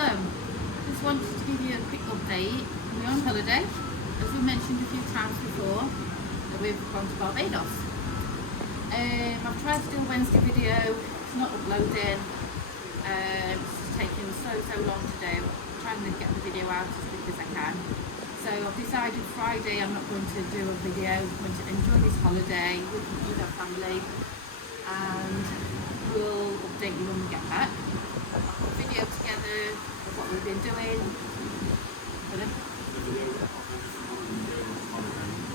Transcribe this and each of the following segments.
So, just wanted to give you a quick update. We're on holiday, as we mentioned a few times before, that we've gone to Barbados. I've tried to do a Wednesday video, it's not uploading. It's just taking so long to do. I'm trying to get the video out as quick as I can. So I've decided Friday I'm not going to do a video. I'm going to enjoy this holiday with our family, and we'll update you when we get back. I'll put a video together of what we've been doing. Pardon?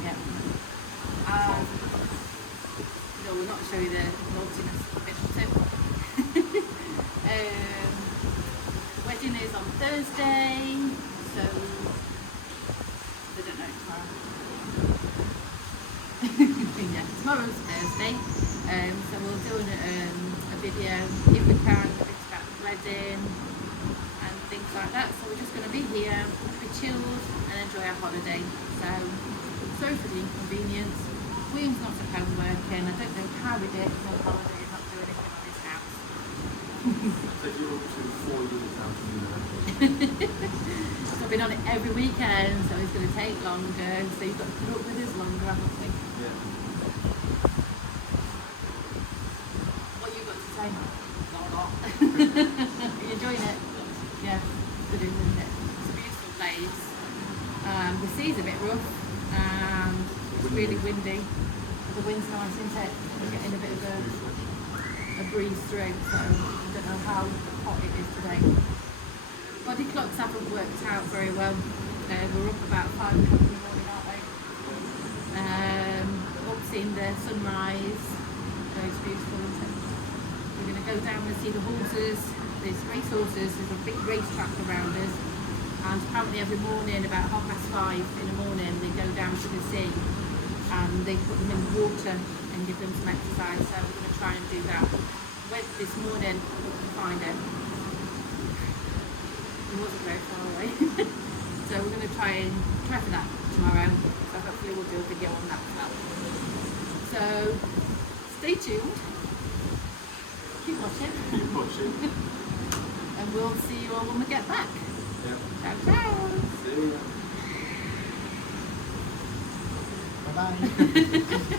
Yeah. No, we'll not show you the naughtiness bit too. Wedding is on Thursday, so I don't know tomorrow. Yeah, tomorrow's Thursday, so we'll do a video if we can about the wedding and things like that. So we're just going to be here, be chilled and enjoy our holiday. So sorry for the inconvenience. William's not at home working. I don't know how we did on holiday and not do anything on his house. So you're up to 4 years now from So I've been on it every weekend, so it's going to take longer. So you've got to put up with us longer, haven't we? Yeah. What you got to say? Not a lot. Are you enjoying it? Yeah, good, isn't it? It's a beautiful place. The sea's a bit rough and it's really windy. The wind's nice, isn't it? We're getting a bit of a breeze through, so I don't know how hot it is today. Body clocks haven't worked out very well. We're up about 5 o'clock in the morning, aren't we? Up seeing the sunrise. It's beautiful, isn't it? We're going to go down and see the horses. There's race horses, there's a big racetrack around us. And apparently every morning, about 5:30 in the morning, they go down to the sea and they put them in the water and give them some exercise. So we're going to try and do that. Went this morning to find it. It wasn't very far away. So we're going to try for that tomorrow. So hopefully we'll do a video on that as well. So stay tuned. Keep watching. Keep watching. And we'll see you all when we get back. Yeah. Ciao, ciao. See you. Bye-bye.